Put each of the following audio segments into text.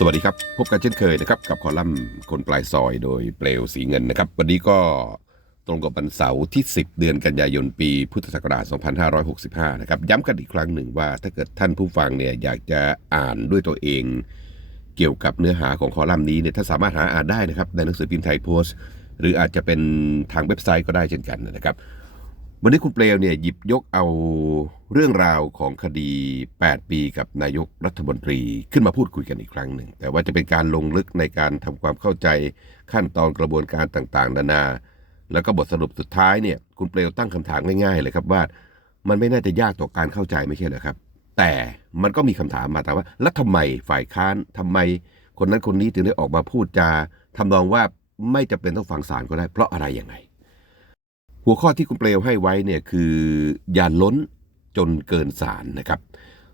สวัสดีครับ พบกันเช่นเคยนะครับ กับคอลัมน์คนปลายซอยโดยเปลวสีเงินนะครับ วันนี้ก็ตรงกับวันเสาร์ที่ 10 เดือนกันยายนปีพุทธศักราช 2565 นะครับ ย้ำกันอีกครั้งหนึ่งว่า ถ้าเกิดท่านผู้ฟังเนี่ยอยากจะอ่านด้วยตัวเอง เกี่ยวกับเนื้อหาของคอลัมน์นี้เนี่ยท่านสามารถหาอ่านได้นะครับในหนังสือพิมพ์ไทยโพสต์ หรืออาจจะเป็นทางเว็บไซต์ก็ได้เช่นกันนะครับ วันนี้คุณเปลวเนี่ยหยิบยกเอาเรื่องราวของคดี 8 ปีกับนายกรัฐมนตรีขึ้นมาพูดคุยกันอีกครั้งหนึ่ง แต่ว่าจะเป็นการลงลึกในการทำความเข้าใจขั้นตอนกระบวนการต่างๆ นานา แล้วก็บทสรุปสุดท้ายเนี่ย คุณเปลวตั้งคำถามง่ายๆเลยครับว่า มันไม่น่าจะยากต่อการเข้าใจไม่ใช่เหรอครับ แต่มันก็มีคำถามมาแต่ว่า แล้วทำไมฝ่ายค้านทำไม คนนั้นคนนี้ถึงได้ออกมาพูดจาทำนองว่าไม่จำเป็นต้องฟังศาลก็ได้ เพราะอะไรยังไง หัวข้อที่คุณเปลวให้ไว้เนี่ยคืออย่าล้นจนเกินสารนะครับ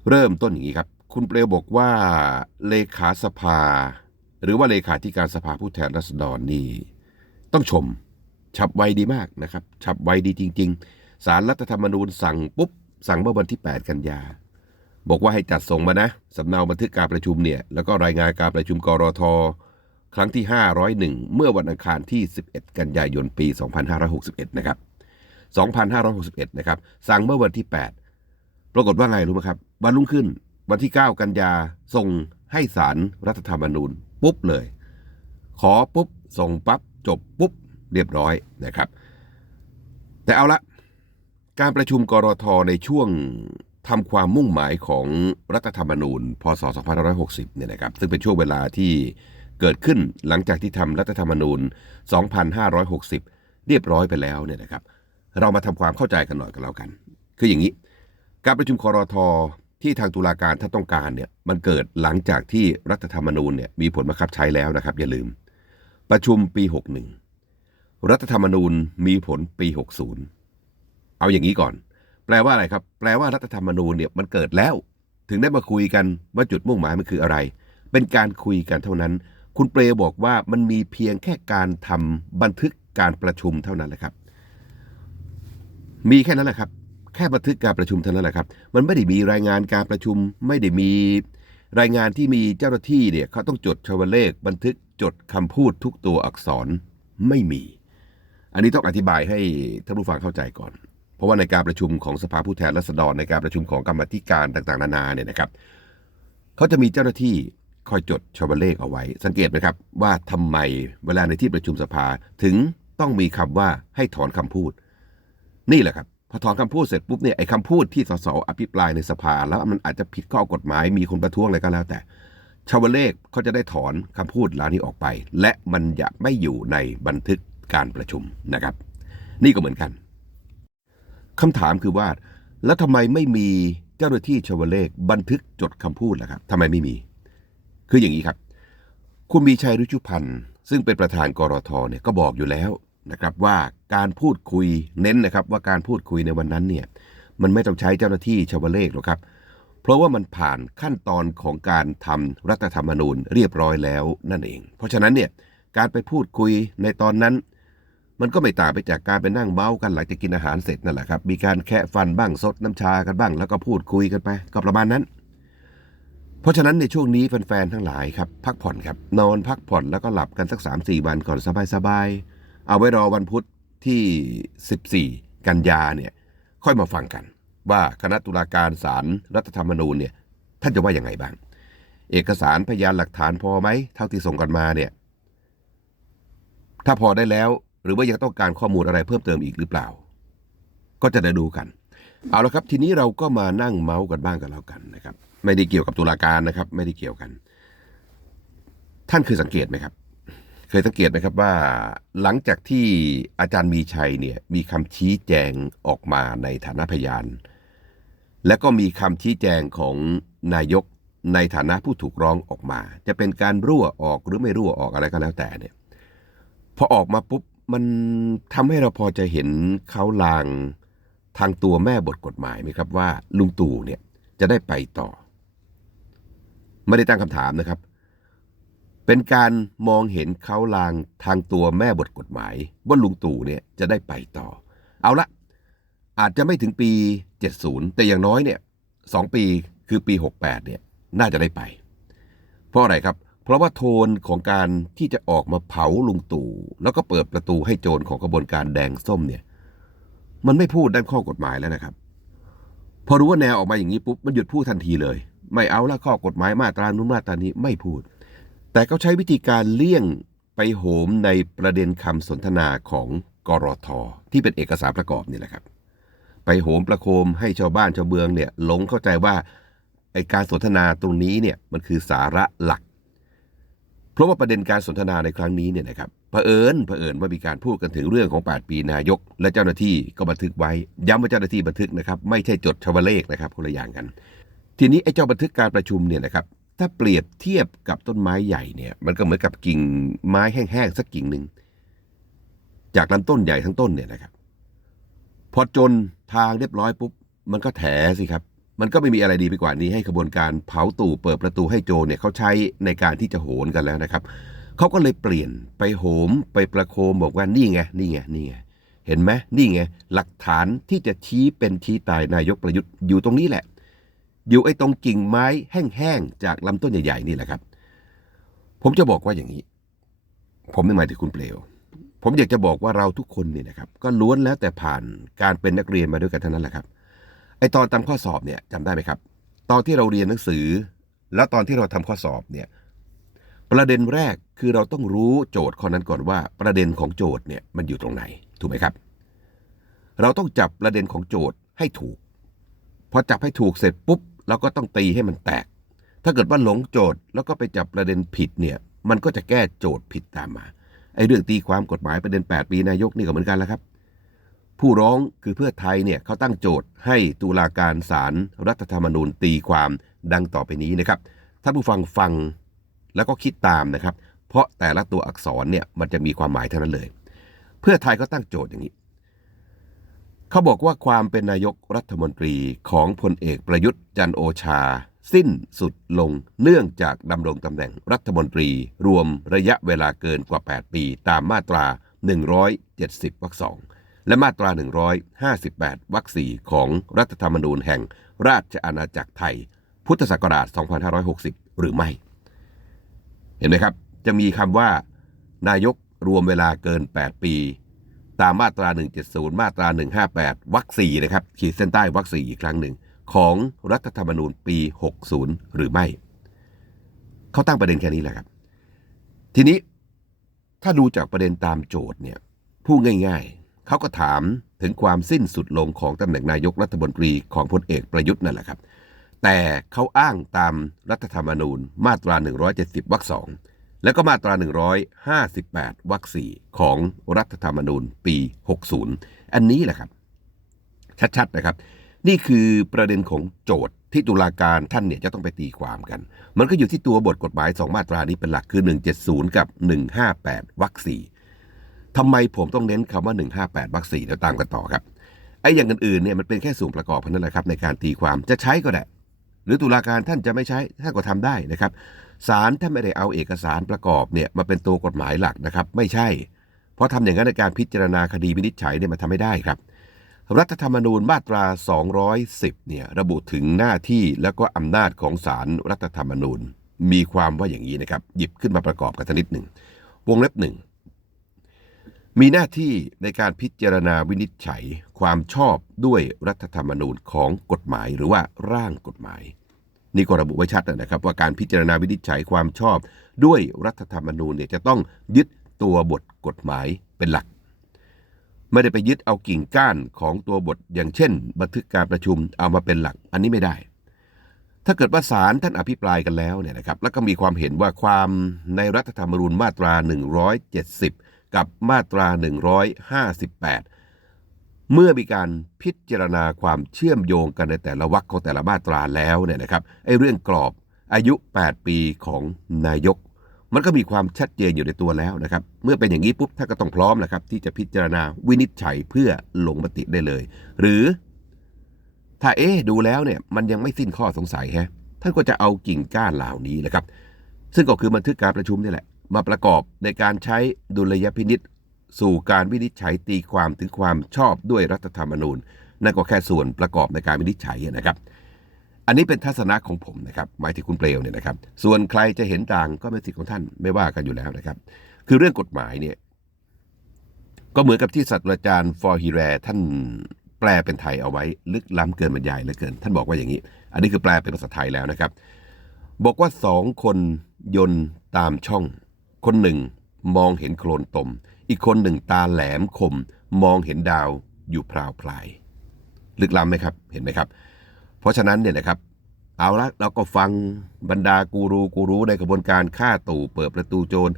เริ่มต้นอย่างนี้ครับ คุณเปลวบอกว่าเลขาสภา หรือว่าเลขาธิการสภาผู้แทนราษฎรนี่ต้องชม ฉับไวดีมากนะครับ ฉับไวดีจริง ๆ สารรัฐธรรมนูญสั่งปุ๊บ สั่งเมื่อวันที่ 8 กันยา บอกว่าให้จัดส่งมานะสำเนาบันทึกการประชุมเนี่ยแล้วก็รายงานการประชุมกรท ครั้งที่ 501 เมื่อวันอังคารที่ 11 กันยายนปี 2561 นะครับ 2561 นะครับ สั่งเมื่อวันที่ 8 ปรากฏว่าไงรู้ไหมครับ วันรุ่งขึ้นวันที่ 9 กันยาส่งให้สารรัฐธรรมนูญ ปุ๊บเลย ขอปุ๊บ ส่งปั๊บ จบปุ๊บ เรียบร้อยนะครับ แต่เอาละ การประชุมกรทในช่วงทำความมุ่งหมายของรัฐธรรมนูญ พศ 2560 เนี่ยนะครับ ซึ่งเป็นช่วงเวลาที่ เกิดขึ้นหลังจากที่ทำรัฐธรรมนูญ 2560 เรียบร้อยไปแล้วเนี่ยนะครับ เรามาทำความเข้าใจกันหน่อยกันแล้วกัน คืออย่างนี้ การประชุมคอรทที่ทางตุลาการท่าต้องการเนี่ยมันเกิดหลังจากที่รัฐธรรมนูญเนี่ยมีผลบังคับใช้แล้วนะครับ อย่าลืม ประชุมปี 61 รัฐธรรมนูญมีผลปี 60 เอาอย่างนี้ก่อน แปลว่าอะไรครับ แปลว่ารัฐธรรมนูญเนี่ยมันเกิดแล้ว ถึงได้มาคุยกันว่าจุดมุ่งหมายมันคืออะไร เป็นการคุยกันเท่านั้น คุณเปรบอกว่ามันมีเพียงแค่การทำบันทึกการประชุมเท่านั้นแหละครับ มีแค่นั้นแหละครับ แค่บันทึกการประชุมเท่านั้นแหละครับ มันไม่ได้มีรายงานการประชุม ไม่ได้มีรายงานที่มีเจ้าหน้าที่เนี่ยเขาต้องจดชาวเลข บันทึกจดคำพูดทุกตัวอักษรไม่มี อันนี้ต้องอธิบายให้ท่านผู้ฟังเข้าใจก่อน เพราะว่าในการประชุมของสภาผู้แทนราษฎรในการประชุมของกรรมธิการต่างๆ นานาเนี่ยนะครับเขาจะมีเจ้าหน้าที่ คอยจดชาวเลขเอาไว้ สังเกตไหมครับว่าทำไมเวลาในที่ประชุมสภาถึงต้องมีคำว่าให้ถอนคำพูด นี่แหละครับพอถอนคำพูดเสร็จปุ๊บเนี่ยไอ้คำพูดที่สสอภิปรายในสภา แล้วมันอาจจะผิดข้อกฎหมายมีคนประท้วงอะไรก็แล้วแต่ชาวเลขเขาจะได้ถอนคำพูดเหล่านี้ออกไป และมันจะไม่อยู่ในบันทึกการประชุมนะครับ นี่ก็เหมือนกันคำถามคือว่า แล้วทำไมไม่มีเจ้าหน้าที่ชาวเลขบันทึกจดคำพูดล่ะครับทำไมไม่มี คืออย่างนี้ครับ คุณมีชัยรุชุพันธ์ซึ่งเป็นประธานกรทเนี่ยก็บอกอยู่แล้วนะครับว่าการพูดคุยเน้นนะครับว่าการพูดคุยในวันนั้นเนี่ยมันไม่ต้องใช้เจ้าหน้าที่ชาวเลขหรอกครับ เพราะว่ามันผ่านขั้นตอนของการทำรัฐธรรมนูญเรียบร้อยแล้วนั่นเอง เพราะฉะนั้นเนี่ยการไปพูดคุยในตอนนั้น มันก็ไม่ต่างไปจากการไปนั่งเมาส์กันหลังจากกินอาหารเสร็จนั่นแหละครับมีการแคะฟันบ้างซดน้ำชากันบ้าง แล้วก็พูดคุยกันไปก็ประมาณนั้น เพราะฉะนั้นในช่วงนี้แฟนๆทั้งหลายครับพักผ่อนครับนอนพักผ่อนแล้วก็หลับกันสัก 3 4 วันก่อนสบายๆเอาไว้รอวันพุธที่ 14 กันยาเนี่ยค่อยมาฟังกัน ว่าคณะตุลาการศาลรัฐธรรมนูญเนี่ยท่านจะว่ายังไงบ้าง เอกสารพยานหลักฐานพอไหมเท่าที่ส่งกันมาเนี่ยถ้าพอได้แล้วหรือว่ายังต้องการข้อมูลอะไรเพิ่มเติมอีกหรือเปล่า ก็จะได้ดูกัน เอาละครับทีนี้เราก็มานั่งเมาส์กันบ้างกันแล้วกันนะครับ ไม่ได้เกี่ยวกับตุลาการนะครับ ไม่ได้เกี่ยวกัน ท่านเคยสังเกตไหมครับ เคยสังเกตไหมครับว่า หลังจากที่อาจารย์มีชัยเนี่ยมีคำชี้แจงออกมาในฐานะพยาน และก็มีคำชี้แจงของนายกในฐานะผู้ถูกร้องออกมา จะเป็นการรั่วออกหรือไม่รั่วออกอะไรก็แล้วแต่เนี่ยพอออกมาปุ๊บมันทำให้เราพอจะเห็นเขาลางทางตัวแม่บทกฎหมายไหมครับว่าลุงตู่เนี่ยจะได้ไปต่อ ไม่ได้ตั้งคำถามนะครับ เป็นการมองเห็นเขาลางทางตัวแม่บทกฎหมาย ว่าลุงตู่เนี่ยจะได้ไปต่อ เอาละอาจจะไม่ถึงปี 70 แต่อย่างน้อยเนี่ยสองปีคือปี 68เนี่ยน่าจะได้ไป เพราะอะไรครับ เพราะว่าโทนของการที่จะออกมาเผาลุงตู่ แล้วก็เปิดประตูให้โจรของกระบวนการแดงส้มเนี่ย มันไม่พูดด้านข้อกฎหมายแล้วนะครับ พอรู้ว่าแนวออกมาอย่างนี้ปุ๊บมันหยุดพูดทันทีเลย ไม่เอาละข้อกฎหมายมาตรานู้นมาตรานี้ไม่พูด แต่เขาใช้วิธีการเลี่ยงไปโหมในประเด็นคำสนทนาของกรทที่เป็นเอกสารประกอบนี่แหละครับ ไปโหมประโคมให้ชาวบ้านชาวเมืองเนี่ยหลงเข้าใจว่าไอการสนทนาตรงนี้เนี่ยมันคือสาระหลัก เพราะว่าประเด็นการสนทนาในครั้งนี้เนี่ยนะครับเผอิญเผอิญว่ามีการพูดกันถึงเรื่องของ 8 ปีนายก และเจ้าหน้าที่ก็บันทึกไว้ ย้ำว่าเจ้าหน้าที่บันทึกนะครับ ไม่ใช่จดชาวเลขนะครับคนละอย่างกัน ทีนี้ไอ้เจ้าบันทึกการประชุมเนี่ยนะครับ ถ้าเปรียบเทียบกับต้นไม้ใหญ่เนี่ย มันก็เหมือนกับกิ่งไม้แห้งๆสักกิ่งหนึ่งจากลำต้นใหญ่ทั้งต้นเนี่ยนะครับ พอจนทางเรียบร้อยปุ๊บมันก็แถสิครับ มันก็ไม่มีอะไรดีไปกว่านี้ให้ขบวนการเผาตู่เปิดประตูให้โจเนี่ยเขาใช้ในการที่จะโหนกันแล้วนะครับเขาก็เลยเปลี่ยนไปโหมไปประโคมบอกว่านี่ไงนี่ไงนี่ไงเห็นไหมนี่ไงหลักฐานที่จะชี้เป็นชี้ตายนายกประยุทธ์อยู่ตรงนี้แหละ อยู่ไอ้ตรงกิ่งไม้แห้งๆจากลำต้นใหญ่ๆนี่แหละครับ ผมจะบอกว่าอย่างนี้ ผมไม่หมายถึงคุณเปลว ผมอยากจะบอกว่าเราทุกคนเนี่ยนะครับ ก็ล้วนแล้วแต่ผ่านการเป็นนักเรียนมาด้วยกันทั้งนั้นแหละครับไอตอนทำข้อสอบเนี่ยจำได้ไหมครับ ตอนที่เราเรียนหนังสือ แล้วตอนที่เราทำข้อสอบเนี่ยประเด็นแรกคือเราต้องรู้โจทย์ข้อนั้นก่อนว่า ประเด็นของโจทย์เนี่ยมันอยู่ตรงไหนถูกไหมครับ เราต้องจับประเด็นของโจทย์ให้ถูกพอจับให้ถูกเสร็จปุ๊บ เราก็ต้องตีให้มันแตก ถ้าเกิดว่าหลงโจทย์แล้วก็ไปจับประเด็นผิดเนี่ยมันก็จะแก้โจทย์ผิดตามมาไอ้เรื่องตีความกฎหมายประเด็น 8 ปีนายกนี่ก็เหมือนกันแล้วครับ ผู้ร้องคือเพื่อไทยเนี่ยเขาตั้งโจทย์ให้ตุลาการศาลรรัฐธรรมนูญตีความดังต่อไปนี้นะครับท่านผู้ฟังฟังแล้วก็คิดตามนะครับ เพราะแต่ละตัวอักษรเนี่ยมันจะมีความหมายเท่านั้นเลย เพื่อไทยเขาตั้งโจทย์อย่างนี้ เขาบอกว่าความเป็นนายกรัฐมนตรีของพลเอกประยุทธ์จันโอชา สิ้นสุดลงเนื่องจากดำรงตำแหน่งรัฐมนตรี รวมระยะเวลาเกินกว่า 8 ปี ตามมาตรา 170 วรรคสองและมาตรา 158 วรรคสี่ของรัฐธรรมนูญแห่งราชอาณาจักรไทย พุทธศักราช 2560 หรือไม่ เห็นไหมครับ จะมีคำว่า นายกรวมเวลาเกิน 8 ปี ตามมาตรา 170 มาตรา 158วรรคสี่นะครับขีดเส้นใต้วรรคสี่อีกครั้งหนึ่ง ของรัฐธรรมนูญปี 60 หรือไม่ เขาตั้งประเด็นแค่นี้แหละครับ ทีนี้ถ้าดูจากประเด็นตามโจทย์เนี่ยพูดง่าย ๆ เขาก็ถามถึงความสิ้นสุดลงของตำแหน่งนายกรัฐมนตรีของพลเอกประยุทธ์นั่นแหละครับ แต่เขาอ้างตามรัฐธรรมนูญมาตรา 170วรรคสอง แล้วก็มาตรา 158 วรรคสี่ของรัฐธรรมนูญปี 60 อันนี้แหละครับ ชัดๆนะครับ นี่คือประเด็นของโจทย์ที่ตุลาการท่านเนี่ยจะต้องไปตีความกัน มันก็อยู่ที่ตัวบทกฎหมาย 2 มาตรานี้เป็นหลักคือ 170 กับ 158 วรรคสี่ทำไมผมต้องเน้นคำว่า 158 วรรคสี่เดี๋ยวตามกันต่อครับไอ้อย่างอื่นๆเนี่ยมันเป็นแค่ส่วนประกอบเท่านั้นแหละครับในการตีความจะใช้ก็ได้ หรือตุลาการท่านจะไม่ใช้ท่านก็ทำได้นะครับศาลท่านไม่ได้เอาเอกสารประกอบเนี่ยมาเป็นตัวกฎหมายหลักนะครับ ไม่ใช่ เพราะทำอย่างนั้นในการพิจารณาคดีวินิจฉัยเนี่ยมันทำไม่ได้ครับ รัฐธรรมนูญมาตรา 210 เนี่ยระบุถึงหน้าที่และก็อำนาจของศาลรัฐธรรมนูญ มีความว่าอย่างนี้นะครับ หยิบขึ้นมาประกอบกันนิดหนึ่งวงเล็บหนึ่ง มีหน้าที่ในการพิจารณาวินิจฉัยความชอบด้วยรัฐธรรมนูญของกฎหมายหรือว่าร่างกฎหมาย นี่ก็ระบุไว้ชัดนะครับ ว่าการพิจารณาวินิจฉัยความชอบด้วยรัฐธรรมนูญเนี่ยจะต้องยึดตัวบทกฎหมายเป็นหลัก ไม่ได้ไปยึดเอากิ่งก้านของตัวบทอย่างเช่น บันทึกการประชุมเอามาเป็นหลัก อันนี้ไม่ได้ ถ้าเกิดว่าศาลท่านอภิปรายกันแล้วเนี่ยนะครับ แล้วก็มีความเห็นว่าความในรัฐธรรมนูญมาตรา 170 กับมาตรา 158 เมื่อมีการพิจารณาความเชื่อมโยงกันในแต่ละวรรคของแต่ละมาตราแล้วเนี่ยนะครับไอ้เรื่องกรอบอายุ 8 ปีของนายก มันก็มีความชัดเจนอยู่ในตัวแล้วนะครับ เมื่อเป็นอย่างนี้ปุ๊บท่านก็ต้องพร้อมนะครับ ที่จะพิจารณาวินิจฉัยเพื่อลงมติได้เลย หรือ ถ้าเอ๊ะดูแล้วเนี่ยมันยังไม่สิ้นข้อสงสัยฮะท่านก็จะเอากิ่งก้านเหล่านี้แหละครับ ซึ่งก็คือบันทึกการประชุมนี่แหละ มาประกอบในการใช้ดุลยพินิษสู่การวินิจฉัยตีความถึงความชอบด้วยรัฐธรรมนูญ นั่นก็แค่ส่วนประกอบในการวินิจฉัยนะครับ อันนี้เป็นทัศนะของผมนะครับหมายถึงคุณเปลวเนี่ยนะครับ ส่วนใครจะเห็นต่างก็เป็นสิทธิของท่านไม่ว่ากันอยู่แล้วนะครับ คือเรื่องกฎหมายเนี่ยก็เหมือนกับที่ศาสตราจารย์ฟอร์ฮิแรท่านแปลเป็นไทยเอาไว้ลึกล้ำเกินบรรยายเหลือเกิน ท่านบอกว่าอย่างนี้ อันนี้คือแปลเป็นภาษาไทยแล้วนะครับ บอกว่าสองคนยนต์ตามช่อง คนหนึ่งมองเห็นโคลนตม อีกคนหนึ่งตาแหลมคม มองเห็นดาวอยู่พราวพลาย ลึกล้ำไหมครับ เห็นไหมครับ เพราะฉะนั้นเนี่ยนะครับ เอาละเราก็ฟังบรรดากูรูกูรู้ในกระบวนการฆ่าตู่เปิดประตูโจร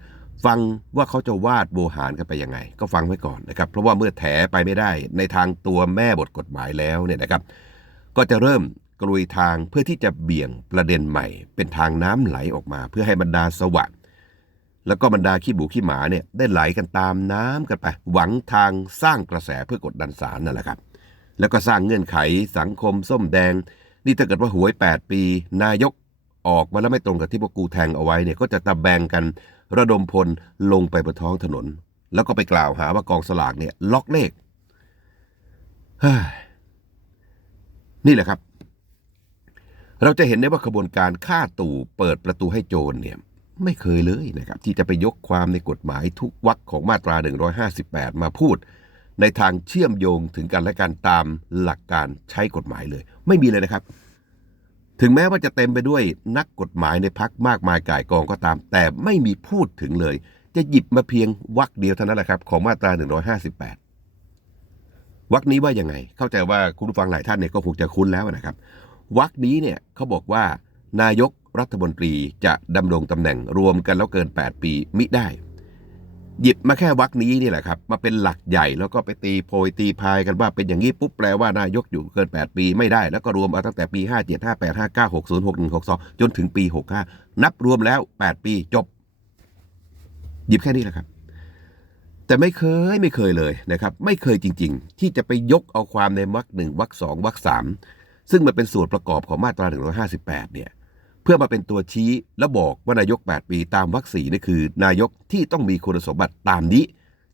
ฟังว่าเขาจะวาดโบหารกันไปยังไง ก็ฟังไว้ก่อนนะครับ เพราะว่าเมื่อแถไปไม่ได้ในทางตัวแม่บทกฎหมายแล้วเนี่ยนะครับ ก็จะเริ่มกลุยทางเพื่อที่จะเบี่ยงประเด็นใหม่ เป็นทางน้ำไหลออกมา เพื่อให้บรรดาสวัสด แล้วก็บรรดาขี้บูขี้หมาเนี่ยได้ไหลกันตามน้ำกันไป หวังทางสร้างกระแสเพื่อกดดันศาลนั่นแหละครับ แล้วก็สร้างเงื่อนไขสังคมส้มแดง นี่ถ้าเกิดว่าหวย 8 ปี นายกออกมาแล้วไม่ตรงกับที่พวกกูแทงเอาไว้เนี่ยก็จะตะแบงกัน ระดมพลลงไปบนท้องถนน แล้วก็ไปกล่าวหาว่ากองสลากเนี่ยล็อกเลขเฮ้นี่แหละครับ เราจะเห็นได้ว่าขบวนการฆ่าตู่เปิดประตูให้โจรเนี่ย ไม่เคยเลยนะครับ ที่จะไปยกความในกฎหมายทุกวรรคของมาตรา 158 มาพูด ในทางเชื่อมโยงถึงกันและกันตามหลักการใช้กฎหมายเลย ไม่มีเลยนะครับ ถึงแม้ว่าจะเต็มไปด้วยนักกฎหมายในพักมากมายก่ายกองก็ตาม แต่ไม่มีพูดถึงเลย จะหยิบมาเพียงวรรคเดียวเท่านั้นแหละครับ ของมาตรา 158วรรคนี้ว่ายังไง เข้าใจว่าคุณผู้ฟังหลายท่านเนี่ยก็คงจะคุ้นแล้วนะครับวรรคนี้เนี่ยเขาบอกว่านายก รัฐมนตรีจะดำรงตำแหน่งรวมกันแล้วเกิน 8 ปีมิได้ หยิบมาแค่วรรคนี้นี่แหละครับ มาเป็นหลักใหญ่แล้วก็ไปตีโพยตีพายกันว่าเป็นอย่างนี้ปุ๊บแปลว่านายกอยู่เกิน 8 ปีไม่ได้ แล้วก็รวมเอาตั้งแต่ปี 57 58 59 60 61 62 จนถึงปี 65 นับรวมแล้ว 8 ปีจบ หยิบแค่นี้แหละครับแต่ไม่เคยไม่เคยเลยนะครับ ไม่เคยจริง ๆ ที่จะไปยกเอาความในวรรคหนึ่งวรรคสองวรรคสามซึ่งมันเป็นส่วนประกอบของมาตรา 158 เนี่ย พื่อมาเป็นตัวชี้และบอกว่านายก 8 ปีตามวรรคสี่นี่คือ นายกที่ต้องมีคุณสมบัติตามนี้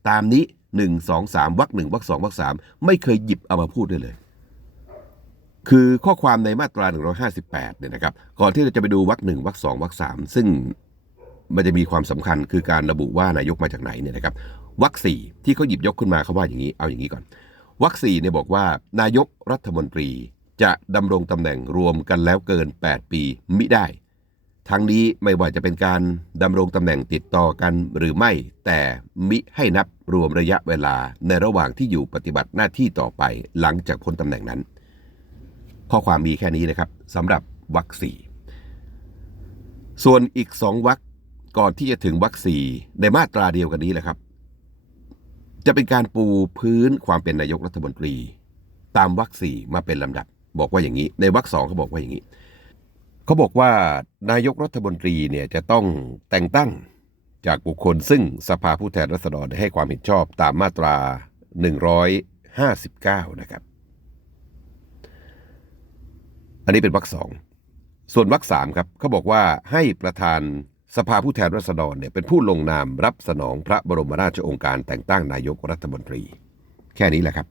ตามนี้ 1 2 3วรรคหนึ่งวรรคสองวรรคสามไม่เคยหยิบเอามาพูดได้เลย คือข้อความในมาตรา 158 เนี่ยนะครับ ก่อนที่เราจะไปดูวรรคหนึ่งวรรคสองวรรคสามซึ่งมันจะมีความสำคัญคือการระบุว่านายกมาจากไหนเนี่ยนะครับวรรคสี่ที่เขาหยิบยกขึ้นมาเขาว่าอย่างนี้เอาอย่างนี้ก่อนวรรคสี่เนี่ยบอกว่านายกรัฐมนตรี จะดำรงตำแหน่งรวมกันแล้วเกิน 8 ปีมิได้ ทั้งนี้ไม่ว่าจะเป็นการดำรงตำแหน่งติดต่อกันหรือไม่ แต่มิให้นับรวมระยะเวลาในระหว่างที่อยู่ปฏิบัติหน้าที่ต่อไปหลังจากพ้นตำแหน่งนั้น ข้อความมีแค่นี้นะครับสำหรับวรรคสี่ส่วนอีกสองวรรคก่อนที่จะถึงวรรคสี่ในมาตราเดียวกันนี้แหละครับ จะเป็นการปูพื้นความเป็นนายกรัฐมนตรี ตามวรรคสี่มาเป็นลำดับ บอกว่าอย่างนี้ ในวรรคสองเขาบอกว่าอย่างนี้เขาบอกว่านายกรัฐมนตรีเนี่ยจะต้องแต่งตั้งจากบุคคลซึ่งสภาผู้แทนราษฎรได้ให้ความเห็นชอบตามมาตรา 159 นะครับ อันนี้เป็นวรรคสอง ส่วนวรรคสามครับเขาบอกว่าให้ประธานสภาผู้แทนราษฎรเนี่ยเป็นผู้ลงนามรับสนองพระบรมราชโองการแต่งตั้งนายกรัฐมนตรี แค่นี้แหละครับ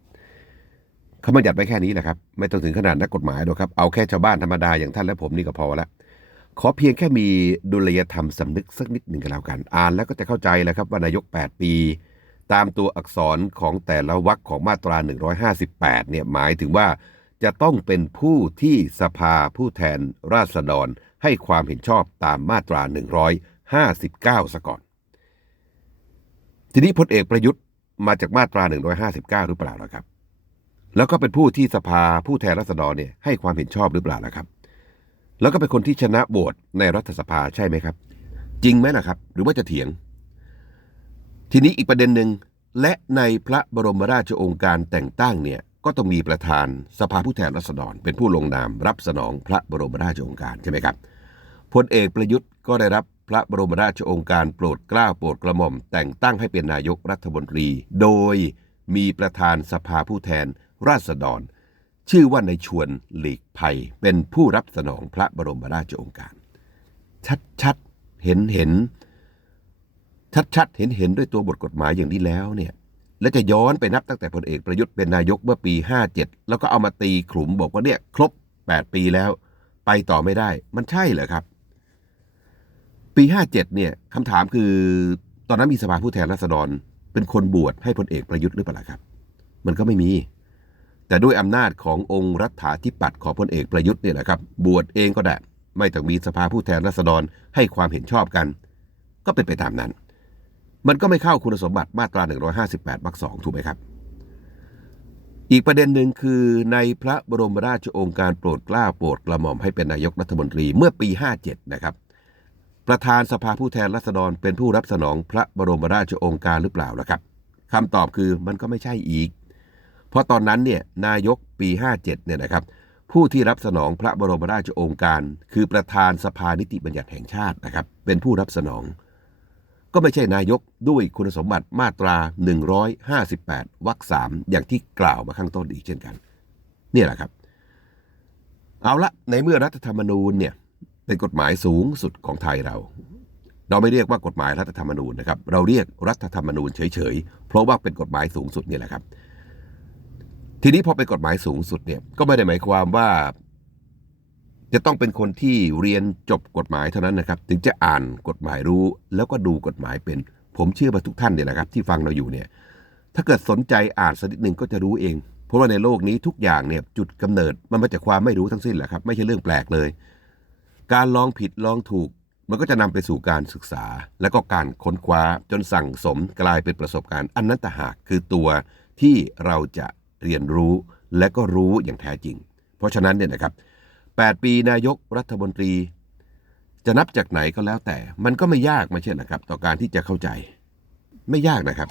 เขาบัญญัติไปแค่นี้แหละครับ ไม่ต้องถึงขนาดนักกฎหมายหรอกครับ เอาแค่ชาวบ้านธรรมดาอย่างท่านและผมนี่ก็พอละ ขอเพียงแค่มีดุลยธรรมสำนึกสักนิดหนึ่งก็แล้วกัน อ่านแล้วก็จะเข้าใจแล้วครับว่านายก 8 ปี ตามตัวอักษรของแต่ละวรรคของมาตรา 158 เนี่ยหมายถึงว่าจะต้องเป็นผู้ที่สภาผู้แทนราษฎรให้ความเห็นชอบตามมาตรา 159 ซะก่อน ทีนี้พลเอกประยุทธ์มาจากมาตรา 159 หรือเปล่าล่ะครับ แล้วก็เป็นผู้ที่สภาผู้แทนราษฎรเนี่ยให้ความเห็นชอบหรือเปล่าล่ะครับ แล้วก็เป็นคนที่ชนะโหวตในรัฐสภาใช่ไหมครับ จริงไหมล่ะครับ หรือว่าจะเถียง ทีนี้อีกประเด็นหนึ่งและในพระบรมราชโองการแต่งตั้งเนี่ยก็ต้องมีประธานสภาผู้แทนราษฎร เป็นผู้ลงนามรับสนองพระบรมราชโองการใช่ไหมครับพลเอกประยุทธ์ก็ได้รับพระบรมราชโองการโปรดเกล้าโปรดกระหม่อม แต่งตั้งให้เป็นนายกรัฐมนตรี โดยมีประธานสภาผู้แทน ราษฎร ชื่อว่าในชวนหลีกภัยเป็นผู้รับสนองพระบรมราชโองการ ชัดๆเห็นเห็น ชัดๆเห็นเห็นด้วยตัวบทกฎหมายอย่างนี้แล้วเนี่ยและจะย้อนไปนับตั้งแต่พลเอกประยุทธ์เป็นนายกเมื่อปี 57 แล้วก็เอามาตีขลุมบอกว่าเนี่ยครบ 8 ปีแล้ว ไปต่อไม่ได้ มันใช่เหรอครับ ปี 57 เนี่ยคำถามคือ ตอนนั้นมีสภาผู้แทนราษฎร เป็นคนบวชให้พลเอกประยุทธ์หรือเปล่าครับ มันก็ไม่มี แต่ด้วยอำนาจขององค์รัฐาธิปัตย์ของพลเอกประยุทธ์เนี่ยแหละครับบวชเองก็ได้ ไม่ต้องมีสภาผู้แทนราษฎรให้ความเห็นชอบกัน ก็เป็นไปตามนั้น มันก็ไม่เข้าคุณสมบัติมาตรา 158วรรคสองถูกไหมครับ อีกประเด็นหนึ่งคือในพระบรมราชโองการโปรดเกล้าโปรดกระหม่อมให้เป็นนายกรัฐมนตรีเมื่อปี 57 นะครับ ประธานสภาผู้แทนราษฎรเป็นผู้รับสนองพระบรมราชโองการหรือเปล่าล่ะครับคำตอบคือมันก็ไม่ใช่อีก เพราะตอนนั้นเนี่ยนายกปี 57เนี่ยนะครับผู้ที่รับสนองพระบรมราชโองการ คือประธานสภานิติบัญญัติแห่งชาตินะครับ เป็นผู้รับสนอง ก็ไม่ใช่นายกด้วยคุณสมบัติมาตรา 158วรรคสามอย่างที่กล่าวมาข้างต้นอีกเช่นกัน เนี่ยแหละครับ เอาละในเมื่อรัฐธรรมนูญเนี่ยเป็นกฎหมายสูงสุดของไทยเรา เราไม่เรียกว่ากฎหมายรัฐธรรมนูญนะครับ เราเรียกรัฐธรรมนูญเฉยๆ เพราะว่าเป็นกฎหมายสูงสุดนี่แหละครับ ทีนี้พอเป็นกฎหมายสูงสุดเนี่ยก็ไม่ได้หมายความว่า จะต้องเป็นคนที่เรียนจบกฎหมายเท่านั้นนะครับ ถึงจะอ่านกฎหมายรู้ แล้วก็ดูกฎหมายเป็น ผมเชื่อว่าทุกท่านเนี่ยนะครับ ที่ฟังเราอยู่เนี่ย ถ้าเกิดสนใจอ่านสักนิดหนึ่งก็จะรู้เอง เพราะว่าในโลกนี้ทุกอย่างเนี่ยจุดกำเนิดมันมาจากความไม่รู้ทั้งสิ้นแหละครับ ไม่ใช่เรื่องแปลกเลย การลองผิดลองถูกมันก็จะนำไปสู่การศึกษา แล้วก็การค้นคว้าจนสั่งสมกลายเป็นประสบการณ์ อันนั้นต่หากคือตัวที่เราจะ เรียนรู้และก็รู้อย่างแท้จริง เพราะฉะนั้นเนี่ยนะครับ 8 ปีนายกรัฐมนตรี จะนับจากไหนก็แล้วแต่ มันก็ไม่ยากไม่ใช่เหรอครับ ต่อการที่จะเข้าใจ ไม่ยากนะครับ